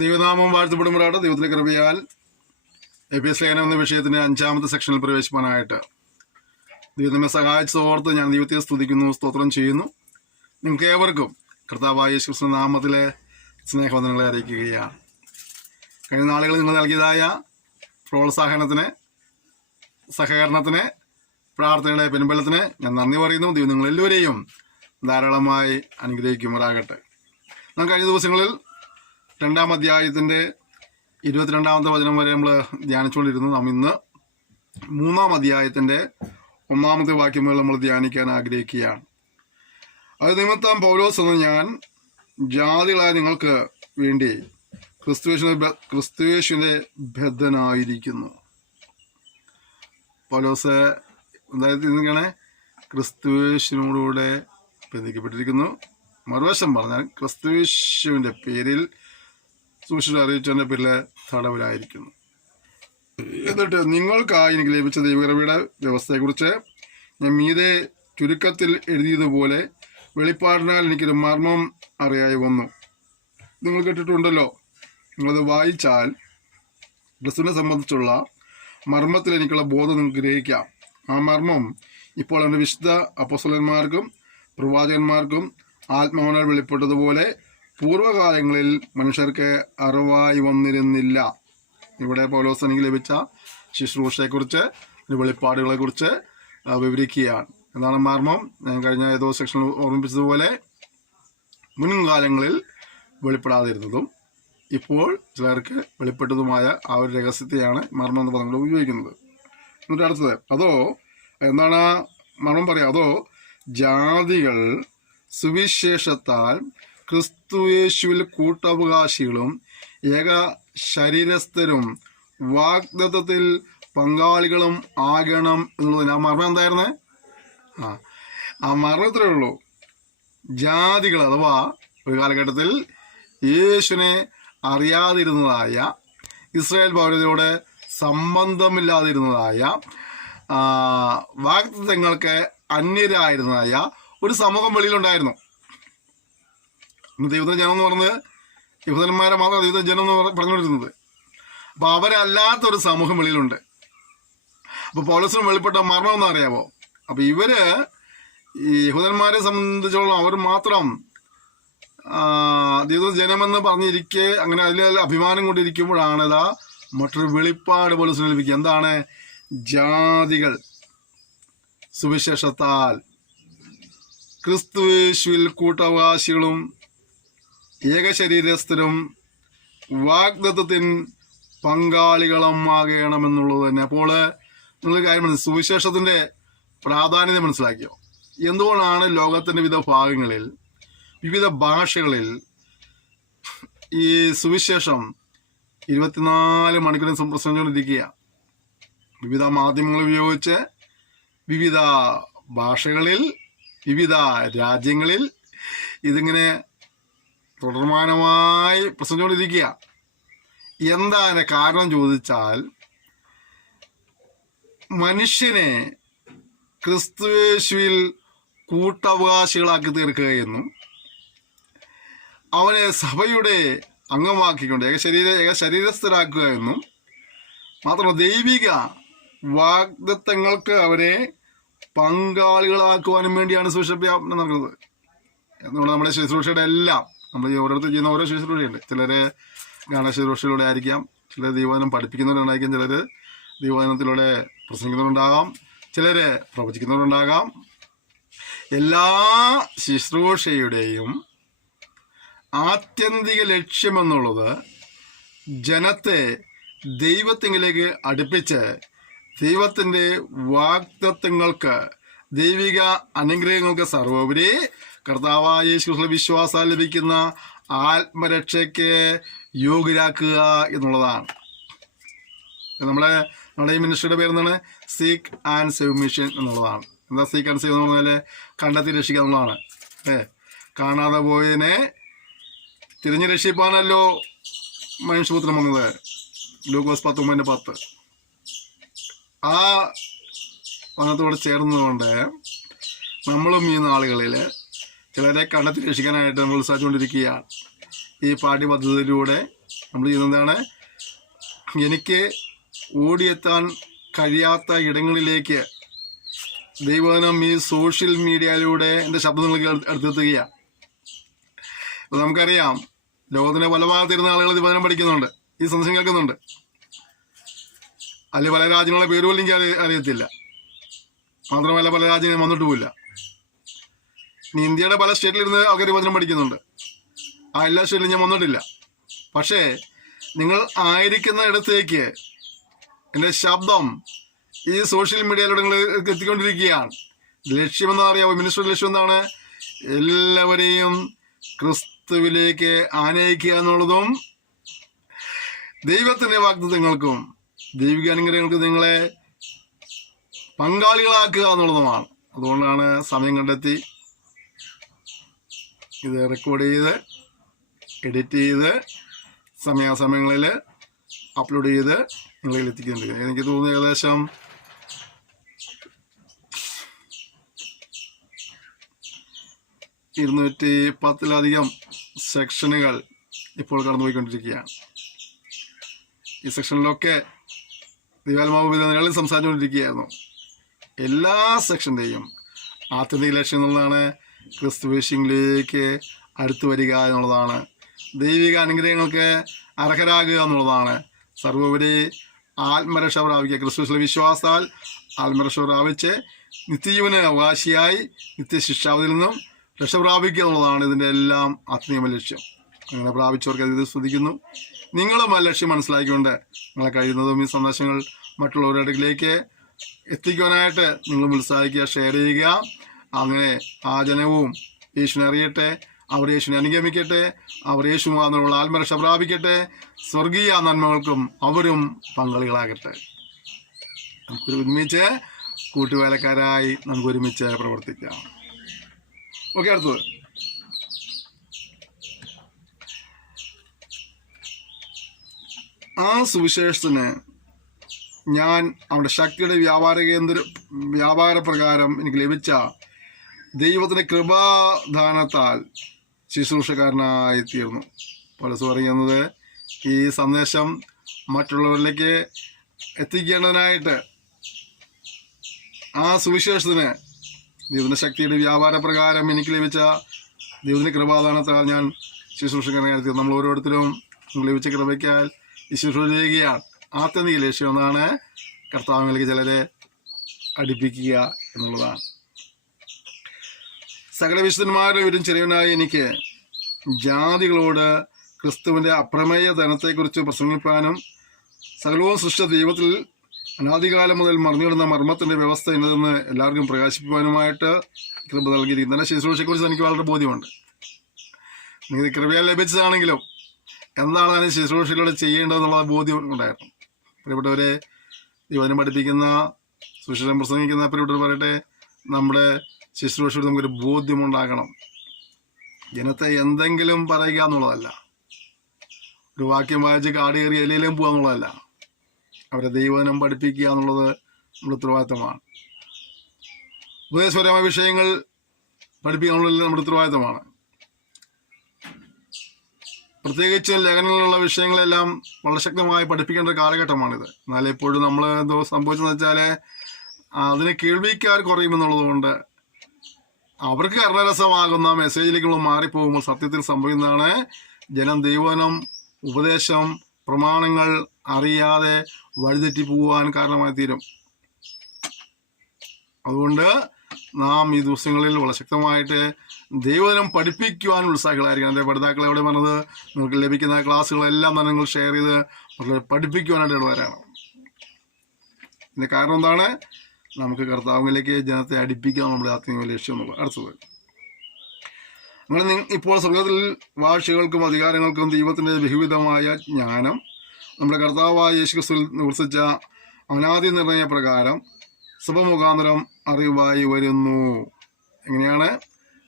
ദൈവനാമം വാഴ്ത്തപ്പെടുമ്പോഴാണ് ദൈവത്തിന്റെ കൃപയാൽ എഫേസ്യ ലേഖനം എന്ന വിഷയത്തിന്റെ 5ാമത്തെ സെക്ഷനിൽ പ്രവേശിക്കാനായിട്ട് ദൈവം നമ്മെ സഹായിച്ചതോർത്ത് ഞാൻ ദൈവത്തെ സ്തുതിക്കുന്നു, സ്തോത്രം ചെയ്യുന്നു. നിങ്ങൾക്ക് ഏവർക്കും കർത്താവായ യേശു ക്രിസ്തു നാമത്തിലെ സ്നേഹവന്ദനങ്ങളെ അറിയിക്കുകയാണ്. കഴിഞ്ഞ നാളുകളിൽ നിങ്ങൾ നൽകിയതായ പ്രോത്സാഹനത്തിന്, സഹകരണത്തിന്, പ്രാർത്ഥനയുടെ പിൻബലത്തിന് ഞാൻ നന്ദി പറയുന്നു. ദൈവം നിങ്ങളെല്ലാവരെയും ധാരാളമായി അനുഗ്രഹിക്കുമാറാകട്ടെ. നാം കഴിഞ്ഞ ദിവസങ്ങളിൽ 2-ാം അധ്യായത്തിൻ്റെ 22-ാമത്തെ വചനം വരെ നമ്മൾ ധ്യാനിച്ചുകൊണ്ടിരുന്നു. നാം ഇന്ന് 3-ാം അധ്യായത്തിൻ്റെ 1-ാമത്തെ വാക്യങ്ങൾ നമ്മൾ ധ്യാനിക്കാൻ ആഗ്രഹിക്കുകയാണ്. അത് നിമിത്തം പൗലോസ് എന്ന ഞാൻ ജാതികളായ നിങ്ങൾക്ക് വേണ്ടി ക്രിസ്തുയേശുവിന്റെ ബദ്ധനായിരിക്കുന്നു. പൗലോസ് അതായത് ഇങ്ങനെ ക്രിസ്തുയേശുവിനോടുകൂടെ ബന്ധിക്കപ്പെട്ടിരിക്കുന്നു. മറുവശം പറഞ്ഞാൽ ക്രിസ്തുയേശുവിന്റെ പേരിൽ സുവിശേഷം അറിയിച്ചതിന്റെ പേരിൽ തടവിലായിരിക്കുന്നു. എന്നിട്ട് നിങ്ങൾക്കായി എനിക്ക് ലഭിച്ച ദൈവകൃപയുടെ വ്യവസ്ഥയെക്കുറിച്ച് ഞാൻ മീതെ ചുരുക്കത്തിൽ എഴുതിയതുപോലെ വെളിപ്പാടിനാൽ എനിക്കൊരു മർമ്മം അറിയായി വന്നു. നിങ്ങൾ കേട്ടിട്ടുണ്ടല്ലോ. നിങ്ങളത് വായിച്ചാൽ ക്രിസ്തുവിനെ സംബന്ധിച്ചുള്ള മർമ്മത്തിൽ എനിക്കുള്ള ബോധം നിങ്ങൾക്ക് ഗ്രഹിക്കാം. ആ മർമ്മം ഇപ്പോൾ എൻ്റെ വിശുദ്ധ അപ്പോസ്തലന്മാർക്കും പ്രവാചകന്മാർക്കും ആത്മാവിനാൽ വെളിപ്പെട്ടതുപോലെ പൂർവ്വകാലങ്ങളിൽ മനുഷ്യർക്ക് അറിവായി വന്നിരുന്നില്ല. ഇവിടെ പൗലോസ് എനിക്ക് ലഭിച്ച ശുശ്രൂഷയെക്കുറിച്ച്, വെളിപ്പാടുകളെക്കുറിച്ച് വിവരിക്കുകയാണ്. എന്താണ് മർമ്മം? ഞാൻ കഴിഞ്ഞ ഏതോ സെക്ഷനിൽ ഓർമ്മിപ്പിച്ചതുപോലെ മുൻകാലങ്ങളിൽ വെളിപ്പെടാതിരുന്നതും ഇപ്പോൾ ചിലർക്ക് വെളിപ്പെട്ടതുമായ ആ ഒരു രഹസ്യത്തെയാണ് മർമ്മം എന്ന് പറഞ്ഞുകൊണ്ട് ഉപയോഗിക്കുന്നത്. എന്നിട്ട് അടുത്തത്, അതോ എന്താണ് മർമ്മം പറയുക? അതോ ജാതികൾ സുവിശേഷത്താൽ ക്രിസ്തുയേശുവിൽ കൂട്ടവകാശികളും ഏക ശരീരസ്ഥരും വാഗ്ദത്തത്തിൽ പങ്കാളികളും ആകണം എന്നുള്ളതിന് ആ മർമ്മം എന്തായിരുന്നേ? ആ മർമ്മത്തിലേ ഉള്ളൂ. ജാതികൾ അഥവാ ഒരു കാലഘട്ടത്തിൽ യേശുവിനെ അറിയാതിരുന്നതായ, ഇസ്രായേൽ പൗരതയോട് സംബന്ധമില്ലാതിരുന്നതായ, വാഗ്ദത്തങ്ങൾക്ക് അന്യരായിരുന്നതായ ഒരു സമൂഹം വെളിയിലുണ്ടായിരുന്നു. ദൈവത്തിന്റെ ജനം എന്ന് പറഞ്ഞത് യഹൂദന്മാരെ മാത്രം ദൈവത്തിന്റെ ജനം എന്ന് പറഞ്ഞുകൊണ്ടിരുന്നത്. അപ്പൊ അവരല്ലാത്തൊരു സമൂഹം വെളിയിലുണ്ട്. അപ്പൊ പൗലോസിന് വെളിപ്പെട്ട മർമ്മം എന്ന് അറിയാമോ? അപ്പൊ ഇവര് ഈ യഹൂദന്മാരെ സംബന്ധിച്ചോളം അവർ മാത്രം ദൈവ ജനമെന്ന് പറഞ്ഞിരിക്കെ അങ്ങനെ അതിൽ അഭിമാനം കൊണ്ടിരിക്കുമ്പോഴാണ് ഇതാ മറ്റൊരു വെളിപ്പാട് പൗലോസിന് ലഭിക്കുക. എന്താണ്? ജാതികൾ സുവിശേഷത്താൽ ക്രിസ്തുയേശുവിൽ കൂട്ടവകാശികളും ഏകശരീരസ്ഥരും വാഗ്ദത്തത്തിന് പങ്കാളികളും ആകണമെന്നുള്ളത് തന്നെ. അപ്പോൾ നിങ്ങൾ കാര്യം സുവിശേഷത്തിന്റെ പ്രാധാന്യത മനസ്സിലാക്കിയോ? എന്തുകൊണ്ടാണ് ലോകത്തിന്റെ വിവിധ ഭാഗങ്ങളിൽ, വിവിധ ഭാഷകളിൽ ഈ സുവിശേഷം 24 മണിക്കൂറിൽ പ്രസംഗിച്ചുകൊണ്ടിരിക്കുക? വിവിധ മാധ്യമങ്ങൾ ഉപയോഗിച്ച് വിവിധ ഭാഷകളിൽ വിവിധ രാജ്യങ്ങളിൽ ഇതിങ്ങനെ തുടർമാനമായി പ്രസംഗിച്ചുകൊണ്ടിരിക്കുക. എന്താ അതിന്റെ കാരണം ചോദിച്ചാൽ, മനുഷ്യനെ ക്രിസ്തുയേശുവിൽ കൂട്ടവകാശികളാക്കി തീർക്കുകയെന്നും അവനെ സഭയുടെ അംഗമാക്കിക്കൊണ്ട് ഏകശരീരസ്ഥരാക്കുക എന്നും മാത്രമല്ല ദൈവിക വാഗ്ദത്തങ്ങൾക്ക് അവരെ പങ്കാളികളാക്കുവാനും വേണ്ടിയാണ് സുവിശേഷം നടക്കുന്നത്. എന്നുകൊണ്ട് നമ്മുടെ ശുശ്രൂഷയുടെ എല്ലാം നമ്മൾ ഓരോരുത്തർ ചെയ്യുന്ന ഓരോ ശുശ്രൂഷയുണ്ട്. ചിലര് ഗാന ശുശ്രൂഷയിലൂടെ ആയിരിക്കാം, ചിലർ ദൈവവചനം പഠിപ്പിക്കുന്നവരുണ്ടായിരിക്കും, ചിലര് ദൈവവചനത്തിലൂടെ പ്രസംഗിക്കുന്നവരുണ്ടാകാം, ചിലര് പ്രവചിക്കുന്നവരുണ്ടാകാം. എല്ലാ ശുശ്രൂഷയുടെയും ആത്യന്തിക ലക്ഷ്യമെന്നുള്ളത് ജനത്തെ ദൈവത്തിങ്കിലേക്ക് അടുപ്പിച്ച് ദൈവത്തിന്റെ വാഗ്ദത്തങ്ങൾക്ക്, ദൈവിക അനുഗ്രഹങ്ങൾക്ക് സർവോപരി കർത്താവായ യേശുക്രിസ്തുവിൽ വിശ്വാസം ലഭിക്കുന്ന ആത്മരക്ഷയ്ക്ക് യോഗ്യരാക്കുക എന്നുള്ളതാണ്. നമ്മുടെ ഈ മിനിസ്ട്രിയുടെ പേരെന്താണ്? സീക്ക് ആൻഡ് സേവ് മിഷൻ എന്നുള്ളതാണ്. എന്താ സീക്ക് ആൻഡ് സേവ് എന്ന് പറഞ്ഞാൽ കണ്ടെത്തി രക്ഷിക്കുക എന്നുള്ളതാണ്. കാണാതെ പോയതിനെ തിരിഞ്ഞ് രക്ഷിപ്പാനല്ലോ മനുഷ്യപുത്രം വന്നത്. ലൂക്കോസ് 10:10. ആ വനത്തോട് ചേർന്നുകൊണ്ട് നമ്മളും ഈ നാളുകളിൽ ചിലരെ കണ്ടെത്തി രക്ഷിക്കാനായിട്ട് നമ്മൾ ഉത്സാഹിച്ചുകൊണ്ടിരിക്കുകയാണ്. ഈ പാഠ്യപദ്ധതിയിലൂടെ നമ്മൾ ചെയ്യുന്നത് എന്താണ്? എനിക്ക് ഓടിയെത്താൻ കഴിയാത്ത ഇടങ്ങളിലേക്ക് ദൈവവചനം ഈ സോഷ്യൽ മീഡിയയിലൂടെ എൻ്റെ ശബ്ദം നിങ്ങൾക്ക് അടുത്തെത്തുകയാണ്. അപ്പം നമുക്കറിയാം, ലോകത്തിൻ്റെ പല ഭാഗത്തിരുന്ന ആളുകൾ ദൈവവചനം പഠിക്കുന്നുണ്ട്, ഈ സന്ദേശം കേൾക്കുന്നുണ്ട്. അതിൽ പല രാജ്യങ്ങളുടെ പേര് പോലും എനിക്ക് അറിയത്തില്ല. മാത്രമല്ല പല രാജ്യങ്ങളും വന്നിട്ട് പോയില്ല. ഇനി ഇന്ത്യയുടെ പല സ്റ്റേറ്റിലിരുന്ന് ആൾക്കാർ വചനം പഠിക്കുന്നുണ്ട്. ആ എല്ലാ സ്റ്റേറ്റിലും ഞാൻ വന്നിട്ടില്ല. പക്ഷേ നിങ്ങൾ ആയിരിക്കുന്ന ഇടത്തേക്ക് എൻ്റെ ശബ്ദം ഈ സോഷ്യൽ മീഡിയയിലൂടെ നിങ്ങൾ എത്തിക്കൊണ്ടിരിക്കുകയാണ്. ലക്ഷ്യമെന്താ അറിയാമോ? മിനിസ്റ്ററുടെ ലക്ഷ്യം എന്താണ്? എല്ലാവരെയും ക്രിസ്തുവിലേക്ക് ആനയിക്കുക എന്നുള്ളതും ദൈവത്തിൻ്റെ വാഗ്ദത്തങ്ങൾക്കും ദൈവിക അനുഗ്രഹങ്ങൾക്ക് നിങ്ങളെ പങ്കാളികളാക്കുക എന്നുള്ളതുമാണ്. അതുകൊണ്ടാണ് സമയം കണ്ടെത്തി ഇത് റെക്കോർഡ് ചെയ്ത് എഡിറ്റ് ചെയ്ത് സമയാസമയങ്ങളിൽ അപ്ലോഡ് ചെയ്ത് നിങ്ങളിൽ എത്തിക്കുന്നുണ്ട്. എനിക്ക് തോന്നുന്നു ഏകദേശം 210-ലധികം സെക്ഷനുകൾ ഇപ്പോൾ കടന്നുപോയിക്കൊണ്ടിരിക്കുകയാണ്. ഈ സെക്ഷനിലൊക്കെ ദൈവാത്മാവ് നിങ്ങളിൽ സംസാരിച്ചുകൊണ്ടിരിക്കുകയായിരുന്നു. എല്ലാ സെക്ഷൻ്റെയും ആത്യന്തിക ലക്ഷ്യം എന്നുള്ളതാണ് ക്രിസ്തുവേശുവിലേക്ക് അടുത്തു വരിക എന്നുള്ളതാണ്. ദൈവിക അനുഗ്രഹങ്ങൾക്ക് അർഹരാകുക എന്നുള്ളതാണ്. സർവോപരി ആത്മരക്ഷ പ്രാപിക്കുക, ക്രിസ്തുവിലെ വിശ്വാസത്താൽ ആത്മരക്ഷ പ്രാപിച്ച് നിത്യജീവന് അവകാശിയായി നിത്യശിക്ഷാവിൽ നിന്നും രക്ഷ പ്രാപിക്കുക എന്നുള്ളതാണ് ഇതിൻ്റെ എല്ലാം ആത്മീയ ലക്ഷ്യം. അങ്ങനെ പ്രാപിച്ചവർക്ക് അത് സ്തുതിക്കുന്നു. നിങ്ങളും ആ ലക്ഷ്യം മനസ്സിലാക്കിക്കൊണ്ട് നിങ്ങളെ കഴിയുന്നതും ഈ സന്ദേശങ്ങൾ മറ്റുള്ളവരുടെ അടുക്കിലേക്ക് എത്തിക്കുവാനായിട്ട് നിങ്ങൾ ഉത്സാഹിക്കുക, ഷെയർ ചെയ്യുക. അങ്ങനെ ആ ജനവും യേശുവിനെ അറിയട്ടെ, അവർ യേശുവിനെ അനുഗമിക്കട്ടെ, അവർ യേശു മുഖാന്തരമുള്ള ആത്മരക്ഷ പ്രാപിക്കട്ടെ, സ്വർഗീയ നന്മകൾക്കും അവരും പങ്കാളികളാകട്ടെ. നമുക്കൊരു ഒരുമിച്ച് കൂട്ടുവേലക്കാരായി നമുക്ക് ഒരുമിച്ച് പ്രവർത്തിക്കാം. ഓക്കെ, അടുത്തത് ആ സുവിശേഷത്തിന് ഞാൻ അവൻ്റെ ശക്തിയുടെ വ്യാപാര പ്രകാരം എനിക്ക് ലഭിച്ച ദൈവത്തിൻ്റെ കൃപാദാനത്താൽ ശുശ്രൂഷക്കാരനായി തീർന്നു. പൗലോസ് പറയുന്നത് ഈ സന്ദേശം മറ്റുള്ളവരിലേക്ക് എത്തിക്കേണ്ടതിനായിട്ട് ആ സുവിശേഷത്തിന് ദൈവത്തിൻ്റെ ശക്തിയുടെ വ്യാപാര പ്രകാരം എനിക്ക് ലഭിച്ച ദൈവത്തിൻ്റെ കൃപാദാനത്താൽ ഞാൻ ശുശ്രൂഷക്കാരനായി തീർന്നു. നമ്മൾ ഓരോരുത്തരും ലഭിച്ച കൃപയ്ക്കാൽ ഈ ശുശ്രൂഷ ചെയ്യുകയാണ്. ആത്യന്തിക ലക്ഷ്യം എന്നാണ് കർത്താവിലേക്ക് ചിലരെ അടുപ്പിക്കുക എന്നുള്ളതാണ്. സകല വിശുദ്ധന്മാരുടെ ഒരു ചെറിയവനായി എനിക്ക് ജാതികളോട് ക്രിസ്തുവിൻ്റെ അപ്രമേയ ധനത്തെക്കുറിച്ച് പ്രസംഗിപ്പാനും സകലവും സൃഷ്ട ദൈവത്തിൽ അനാദികാലം മുതൽ മറിഞ്ഞിടുന്ന മർമ്മത്തിൻ്റെ വ്യവസ്ഥ എന്നതെന്ന് എല്ലാവർക്കും പ്രകാശിപ്പിക്കാനുമായിട്ട് കൃപ നൽകിയിരിക്കുന്നു. തന്നെ ശുശ്രൂഷയെക്കുറിച്ച് എനിക്ക് വളരെ ബോധ്യമുണ്ട്. നിങ്ങൾക്ക് കൃപയാൽ ലഭിച്ചതാണെങ്കിലും എന്താണ് അതിന് ശുശ്രൂഷയിലൂടെ ചെയ്യേണ്ടതെന്നുള്ള ബോധ്യം ഉണ്ടായിരുന്നു. പ്രിയപ്പെട്ടവരെ, ദൈവം പഠിപ്പിക്കുന്ന സുവിശേഷം പ്രസംഗിക്കുന്ന പ്രിയപ്പെട്ടവർ പറയട്ടെ, നമ്മുടെ ശുശ്രൂഷയോട് നമുക്കൊരു ബോധ്യമുണ്ടാകണം. ജനത്തെ എന്തെങ്കിലും പറയുക എന്നുള്ളതല്ല, ഒരു വാക്യം വായിച്ച് കാട് കയറി എലിയിലും പോകുക എന്നുള്ളതല്ല, അവരെ ദൈവനം പഠിപ്പിക്കുക എന്നുള്ളത് നമ്മുടെ ഉത്തരവാദിത്തമാണ്. ഉപദേശപരമായ വിഷയങ്ങൾ പഠിപ്പിക്കുക എന്നുള്ളത് നമ്മുടെ ഉത്തരവാദിത്തമാണ്. പ്രത്യേകിച്ച് ലേഖനങ്ങളിലുള്ള വിഷയങ്ങളെല്ലാം വളരെ ശക്തമായി പഠിപ്പിക്കേണ്ട ഒരു കാലഘട്ടമാണിത്. എന്നാൽ ഇപ്പോഴും നമ്മൾ എന്തോ സംഭവിച്ചതെന്ന് വെച്ചാൽ അതിന് കേൾവിക്കാർ കുറയുമെന്നുള്ളത് കൊണ്ട് അവർക്ക് കർണരസമാകുന്ന മെസ്സേജിലേക്കുള്ള മാറിപ്പോകുമ്പോൾ സത്യത്തിൽ സംഭവിക്കുന്നതാണ് ജനം ദൈവനം ഉപദേശം പ്രമാണങ്ങൾ അറിയാതെ വഴിതെറ്റി പോകാൻ കാരണമായി തീരും. അതുകൊണ്ട് നാം ഈ ദിവസങ്ങളിൽ വളരെ ശക്തമായിട്ട് ദൈവനം പഠിപ്പിക്കുവാൻ ഉത്സാഹികളായിരിക്കണം. എൻ്റെ പഠിതാക്കൾ എവിടെ പറഞ്ഞത്, നിങ്ങൾക്ക് ലഭിക്കുന്ന ക്ലാസ്സുകളെല്ലാം തന്നെ നിങ്ങൾ ഷെയർ ചെയ്ത് വളരെ പഠിപ്പിക്കുവാനായിട്ട് ഉള്ളവരാണ്. ഇതിൻ്റെ കാരണം എന്താണ്? നമുക്ക് കർത്താവിലേക്ക് ജനത്തെ അടുപ്പിക്കാൻ നമ്മുടെ ആത്മീയ ലക്ഷ്യം എന്നുള്ളത്. അടുത്തത്, അങ്ങനെ ഇപ്പോൾ സ്വർഗത്തിൽ വാഴ്ചകൾക്കും അധികാരങ്ങൾക്കും ദൈവത്തിൻ്റെ ബഹുവിധമായ ജ്ഞാനം നമ്മുടെ കർത്താവായ യേശുക്രിസ്തുവിൽ നിവർത്തിച്ച അനാദി നിർണയ പ്രകാരം സഭ മുഖാന്തരം അറിവായി വരുന്നു. എങ്ങനെയാണ്?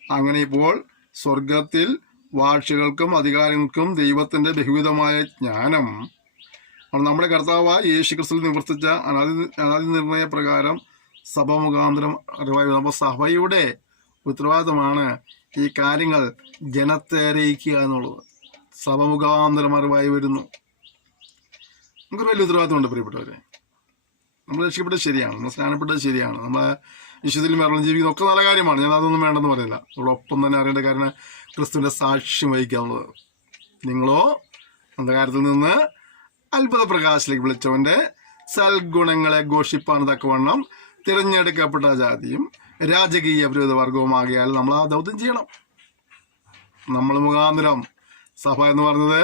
അങ്ങനെ ഇപ്പോൾ സ്വർഗത്തിൽ വാഴ്ചകൾക്കും അധികാരങ്ങൾക്കും ദൈവത്തിൻ്റെ ബഹുവിധമായ ജ്ഞാനം നമ്മുടെ കർത്താവായ യേശുക്രിസ്തുവിൽ നിവർത്തിച്ച അനാദി നിർണയ പ്രകാരം സഭ മുഖാന്തരം അറിവായി വരുന്നു. അപ്പോൾ സഭയുടെ ഉത്തരവാദിത്തമാണ് ഈ കാര്യങ്ങൾ ജനത്തെ അറിയിക്കുക എന്നുള്ളത്. സഭ മുഖാന്തരം അറിവായി വരുന്നു. നമുക്കൊരു വലിയ ഉത്തരവാദിത്തമുണ്ട് പ്രിയപ്പെട്ടവരെ. നമ്മൾ രക്ഷപ്പെട്ടത് ശരിയാണ്, നമ്മൾ സ്നാനപ്പെട്ടത് ശരിയാണ്, നമ്മളെ വിശുദ്ധിയിൽ മരണം ജീവിക്കുന്നത് ഒക്കെ നല്ല കാര്യമാണ്. ഞാൻ അതൊന്നും വേണ്ടെന്ന് പറയില്ല. അതോടൊപ്പം തന്നെ അറിയേണ്ട കാര്യം ക്രിസ്തുവിൻ്റെ സാക്ഷ്യം വഹിക്കാവുന്നത്. നിങ്ങളോ അന്ധകാരത്തിൽ നിന്ന് അത്ഭുത പ്രകാശത്തിലേക്ക് വിളിച്ചവൻ്റെ സൽഗുണങ്ങളെ ഘോഷിപ്പാൻ തക്കവണ്ണം തിരഞ്ഞെടുക്കപ്പെട്ട ജാതിയും രാജകീയ പുരോഹിതവർഗവുമാകിയാൽ നമ്മൾ ആ ദൗത്യം ചെയ്യണം. നമ്മൾ മുഖാന്തരം സഭ എന്ന് പറഞ്ഞത്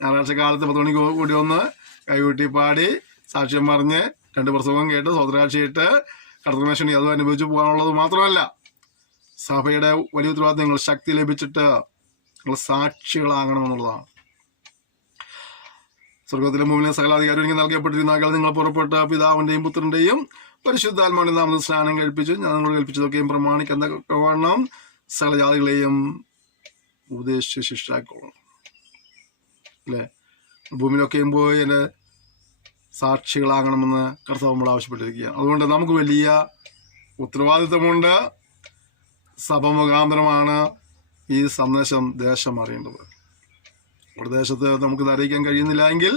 ഞായറാഴ്ച കാലത്ത് 10 മണിക്ക് കൂടി ഒന്ന് കൈകൂട്ടി പാടി സാക്ഷ്യം പറഞ്ഞ് 2 പ്രസംഗം കേട്ട് സ്വതരാക്ഷിയിട്ട് കടത്തമേശണി അത് അനുഭവിച്ചു പോകാനുള്ളത് മാത്രമല്ല, സഭയുടെ വലിയ ഉത്തരവാദിത്തം നിങ്ങൾ ശക്തി ലഭിച്ചിട്ട് നിങ്ങൾ സാക്ഷികളാകണമെന്നുള്ളതാണ്. സ്വർഗത്തിലെ മുമ്പിലെ സകലാധികാരം എനിക്ക് നൽകപ്പെട്ടിരുന്നാൽ നിങ്ങൾ പുറപ്പെട്ട പിതാവിൻ്റെയും പുത്രൻ്റെയും പരിശുദ്ധാത്മാവിന്റെ നാമത്തിൽ സ്നാനം കഴിപ്പിച്ചു ഞാൻ നിങ്ങൾ കൽപ്പിച്ചതൊക്കെയും പ്രമാണിക്കുന്ന വേണം സകല ജാതികളെയും ഉപദേശിച്ച് ശിഷ്ടാക്കോളണം. അല്ലേ? ഭൂമിയിലൊക്കെയും പോയി എൻ്റെ സാക്ഷികളാകണമെന്ന് കർത്താവ് നമ്മൾ ആവശ്യപ്പെട്ടിരിക്കുകയാണ്. അതുകൊണ്ട് നമുക്ക് വലിയ ഉത്തരവാദിത്തമുണ്ട്. സഭ മുഖാന്തരമാണ് ഈ സന്ദേശം ദേശം അറിയേണ്ടത്. ഒരു ദേശത്ത് നമുക്കിത് അറിയിക്കാൻ കഴിയുന്നില്ല എങ്കിൽ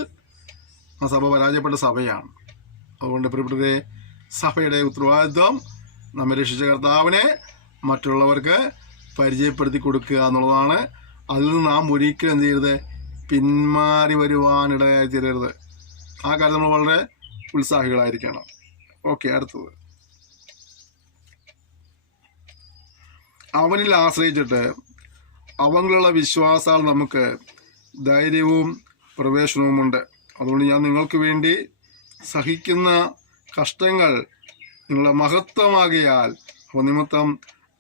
ആ സഭ പരാജയപ്പെട്ട സഭയാണ്. അതുകൊണ്ട് പ്രിയപ്പെട്ടവരെ, സഭയുടെ ഉത്തരവാദിത്വം നമ്മെ രക്ഷിച്ച കർത്താവിനെ മറ്റുള്ളവർക്ക് പരിചയപ്പെടുത്തി കൊടുക്കുക എന്നുള്ളതാണ്. അതിൽ നിന്ന് നാം ഒരിക്കലും എന്ത് ചെയ്യരുത്, പിന്മാറി വരുവാനിടയായി തീരരുത്. ആ കാര്യം നമ്മൾ വളരെ ഉത്സാഹികളായിരിക്കണം. ഓക്കെ, അടുത്തത് അവനിൽ ആശ്രയിച്ചിട്ട് അവനിലുള്ള വിശ്വാസാൽ നമുക്ക് ധൈര്യവും പ്രവേശനവുമുണ്ട്. അതുകൊണ്ട് ഞാൻ നിങ്ങൾക്ക് വേണ്ടി സഹിക്കുന്ന കഷ്ടങ്ങൾ നിങ്ങളുടെ മഹത്വമാകിയാൽ അവ നിമിത്തം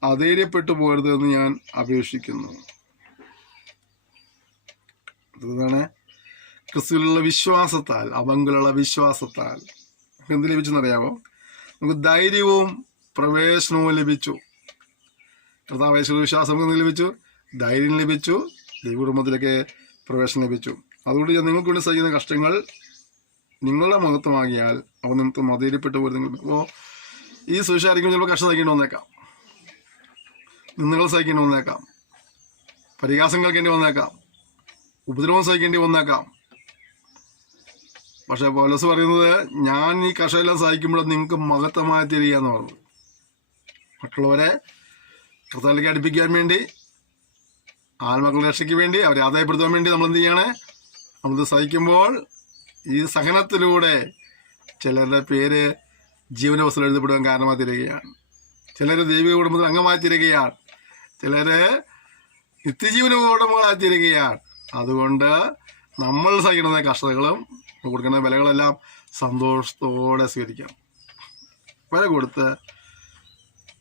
അധൈര്യപ്പെട്ടു പോകരുത് എന്ന് ഞാൻ അപേക്ഷിക്കുന്നു. അതാണ് ക്രിസ്തുവിലുള്ള വിശ്വാസത്താൽ, അവങ്കിലുള്ള വിശ്വാസത്താൽ നമുക്ക് എന്ത് ലഭിച്ചെന്നറിയാമോ? നമുക്ക് ധൈര്യവും പ്രവേശനവും ലഭിച്ചു. കർത്താവേശ്വര വിശ്വാസം നമുക്ക് ലഭിച്ചു, ധൈര്യം ലഭിച്ചു, ദൈവകുടുംബത്തിലേക്ക് പ്രവേശനം ലഭിച്ചു. അതുകൊണ്ട് ഞാൻ നിങ്ങൾക്ക് വേണ്ടി സഹിക്കുന്ന കഷ്ടങ്ങൾ നിങ്ങളുടെ മഹത്വമാകിയാൽ അവ നിമിത്തം അധൈര്യപ്പെട്ടു പോലും. അപ്പോൾ ഈ സുവിശേഷിക്കുമ്പോൾ ചിലപ്പോൾ കഷ്ടം സഹിക്കേണ്ടി വന്നേക്കാം, നിന്നുകൾ സഹിക്കേണ്ടി വന്നേക്കാം, പരിഹാസം കേൾക്കേണ്ടി വന്നേക്കാം, ഉപദ്രവം സഹിക്കേണ്ടി വന്നേക്കാം. പക്ഷെ പൗലോസ് പറയുന്നത്, ഞാൻ ഈ കഷ്ടമെല്ലാം സഹിക്കുമ്പോൾ നിങ്ങൾക്ക് മഹത്വമായി തീരുക എന്ന് പറഞ്ഞു. മറ്റുള്ളവരെ കർത്താവിലേക്ക് അടുപ്പിക്കാൻ വേണ്ടി, ആത്മാക്കളുടെ രക്ഷയ്ക്ക് വേണ്ടി, അവരെ ആദായപ്പെടുത്താൻ വേണ്ടി നമ്മൾ എന്ത് ചെയ്യണേ? നമ്മളിത് സഹിക്കുമ്പോൾ ഈ സഹനത്തിലൂടെ ചിലരുടെ പേര് ജീവന്റെ പുസ്തകത്തിൽ എഴുതപ്പെടുവാൻ കാരണമായി തീരുകയാണ്. ചിലർ ദൈവിക കുടുംബത്തിൽ അംഗമായി തീരുകയാണ്. ചിലര് നിത്യജീവന കുടുംബങ്ങളായി തീരുകയാണ്. അതുകൊണ്ട് നമ്മൾ സഹിക്കുന്ന കഷ്ടതകളും കൊടുക്കുന്ന വിലകളെല്ലാം സന്തോഷത്തോടെ സ്വീകരിക്കാം. വില കൊടുത്ത്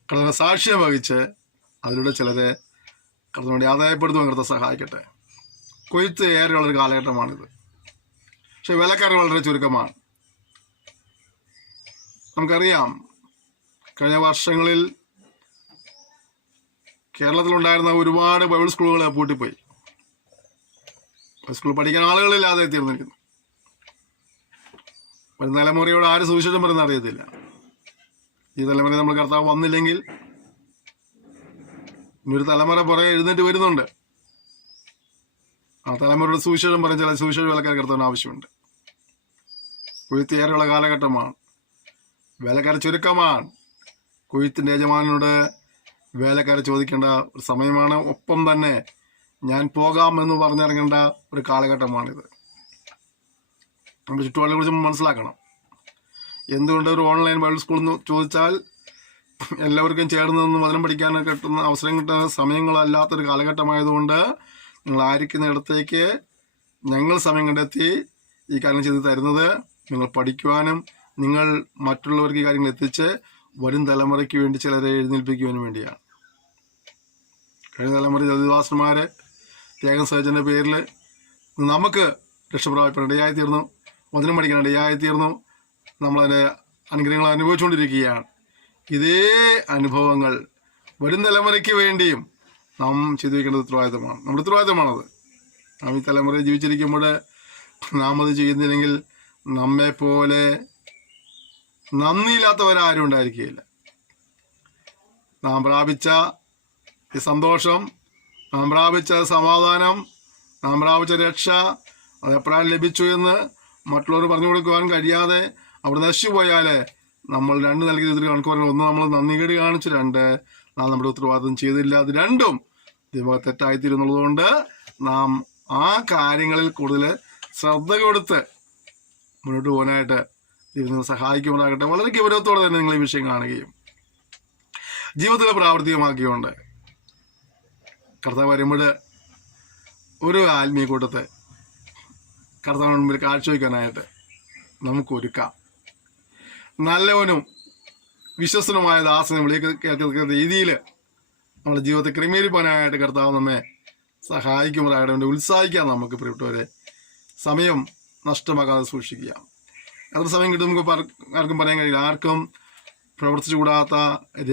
കർത്താവിനെ സാക്ഷ്യം വഹിച്ച് അതിലൂടെ ചിലരെ കർത്താവിനെ ആദായപ്പെടുത്തുവാൻ കർത്താവ് സഹായിക്കട്ടെ. കൊയ്ത്ത് ഏറെയുള്ളൊരു കാലഘട്ടമാണിത്. പക്ഷെ വിലക്കാർ വളരെ ചുരുക്കമാണ്. നമുക്കറിയാം, കഴിഞ്ഞ വർഷങ്ങളിൽ കേരളത്തിലുണ്ടായിരുന്ന ഒരുപാട് ബൈബിൾ സ്കൂളുകൾ പൂട്ടിപ്പോയി. സ്കൂളിൽ പഠിക്കാൻ ആളുകളില്ലാതെ തീർന്നിരിക്കുന്നു. ഒരു തലമുറയോട് ആര് സുവിശേഷം പറയുന്ന അറിയത്തില്ല. ഈ തലമുറ നമ്മൾ കർത്താവ് വന്നില്ലെങ്കിൽ ഇനിയൊരു തലമുറ പുറകെ എഴുന്നേറ്റ് വരുന്നുണ്ട്. ആ തലമുറയുടെ സുവിശേഷം പറഞ്ഞ ചില സുവിശേഷ വിലക്കാർ കർത്താവിന് ആവശ്യമുണ്ട്. കൊയ്ത്തേറെയുള്ള കാലഘട്ടമാണ്, വേലക്കാർ ചുരുക്കമാണ്. കൊയ്ത്തിന്റെ യജമാനോട് വേലക്കാർ ചോദിക്കേണ്ട ഒരു സമയമാണ്. ഒപ്പം തന്നെ ഞാൻ പോകാം എന്ന് പറഞ്ഞിറങ്ങേണ്ട ഒരു കാലഘട്ടമാണിത്. നമ്മുടെ ചുറ്റുപാടിനെ കുറിച്ച് മനസ്സിലാക്കണം. എന്തുകൊണ്ട് ഒരു ഓൺലൈൻ ബൈബിൾ സ്കൂൾ എന്ന് ചോദിച്ചാൽ എല്ലാവർക്കും ചേർന്ന് നിന്ന് വചനം പഠിക്കാൻ കിട്ടുന്ന അവസരം കിട്ടുന്ന സമയങ്ങളല്ലാത്തൊരു കാലഘട്ടമായതുകൊണ്ട് നിങ്ങൾ ആയിരിക്കുന്ന ഇടത്തേക്ക് ഞങ്ങൾ സമയം കണ്ടെത്തി ഈ കാര്യം ചെയ്ത് തരുന്നത് നിങ്ങൾ പഠിക്കുവാനും നിങ്ങൾ മറ്റുള്ളവർക്ക് ഈ കാര്യങ്ങൾ എത്തിച്ച് വരും തലമുറയ്ക്ക് വേണ്ടി ചിലരെ എഴുന്നേൽപ്പിക്കുവാനും വേണ്ടിയാണ്. കഴിഞ്ഞ തലമുറ ജതിദാസന്മാരെ ത്യാഗം സഹജന്റെ പേരിൽ നമുക്ക് രക്ഷപ്രാപിക്കാൻ ഇടയായി തീർന്നു, വചനം പഠിക്കാൻ ഇടയായി തീർന്നു. നമ്മളതിൻ്റെ അനുഗ്രഹങ്ങൾ അനുഭവിച്ചുകൊണ്ടിരിക്കുകയാണ്. ഇതേ അനുഭവങ്ങൾ വരും തലമുറയ്ക്ക് വേണ്ടിയും നാം ചെയ്തു വയ്ക്കേണ്ടത് ഉത്തരവാദിത്തമാണ്. നമ്മുടെ ഉത്തരവാദിത്തമാണത്. നാം ഈ തലമുറയിൽ ജീവിച്ചിരിക്കുമ്പോൾ നാം അത് ചെയ്യുന്നില്ലെങ്കിൽ നമ്മെപ്പോലെ നന്ദിയില്ലാത്തവരാരും ഉണ്ടായിരിക്കുകയില്ല. നാം പ്രാപിച്ച ഈ സന്തോഷം, നാം പ്രാപിച്ച സമാധാനം, നാം പ്രാപിച്ച രക്ഷ അതെപ്പോഴാണ് ലഭിച്ചു എന്ന് മറ്റുള്ളവർ പറഞ്ഞു കൊടുക്കുവാൻ കഴിയാതെ അവിടെ നശിച്ചു പോയാൽ നമ്മൾ രണ്ട് നൽകിയ രീതിയിൽ കണക്ക് പറഞ്ഞു. ഒന്ന്, നമ്മൾ നന്ദികേട് കാണിച്ചു. രണ്ട്, നാം നമ്മുടെ ഉത്തരവാദിത്വം ചെയ്തില്ല. അത് രണ്ടും ദൈവം തെറ്റായിത്തീരുന്നുള്ളതുകൊണ്ട് നാം ആ കാര്യങ്ങളിൽ കൂടുതൽ ശ്രദ്ധ കൊടുത്ത് മുന്നോട്ട് പോകാനായിട്ട് ദൈവം സഹായിക്കുമാറാകട്ടെ. വളരെ ഗൗരവത്തോടെ തന്നെ നിങ്ങൾ ഈ വിഷയം കാണുകയും ജീവിതത്തിൽ പ്രാവർത്തികമാക്കിക്കൊണ്ട് കർത്താവ് വരുമ്പോൾ ഒരു ആത്മീയ കൂട്ടത്തെ കർത്താവിന് മുമ്പിൽ കാഴ്ചവെക്കാനായിട്ട് നമുക്ക് ഒരുക്കാം. നല്ലവനും വിശ്വസനുമായ ദാസനെ വിളിക്കുന്ന രീതിയിൽ നമ്മുടെ ജീവിതത്തെ ക്രമീകരിക്കാനായിട്ട് കർത്താവ് നമ്മെ സഹായിക്കുമ്പോഴാകട്ടെ. ഉത്സാഹിക്കാം നമുക്ക് പ്രിയപ്പെട്ടവരെ. സമയം നഷ്ടമാക്കാതെ സൂക്ഷിക്കുക. എത്ര സമയം കിട്ടും നമുക്ക് ആർക്കും പറയാൻ കഴിയില്ല. ആർക്കും പ്രവർത്തിച്ചു കൂടാത്ത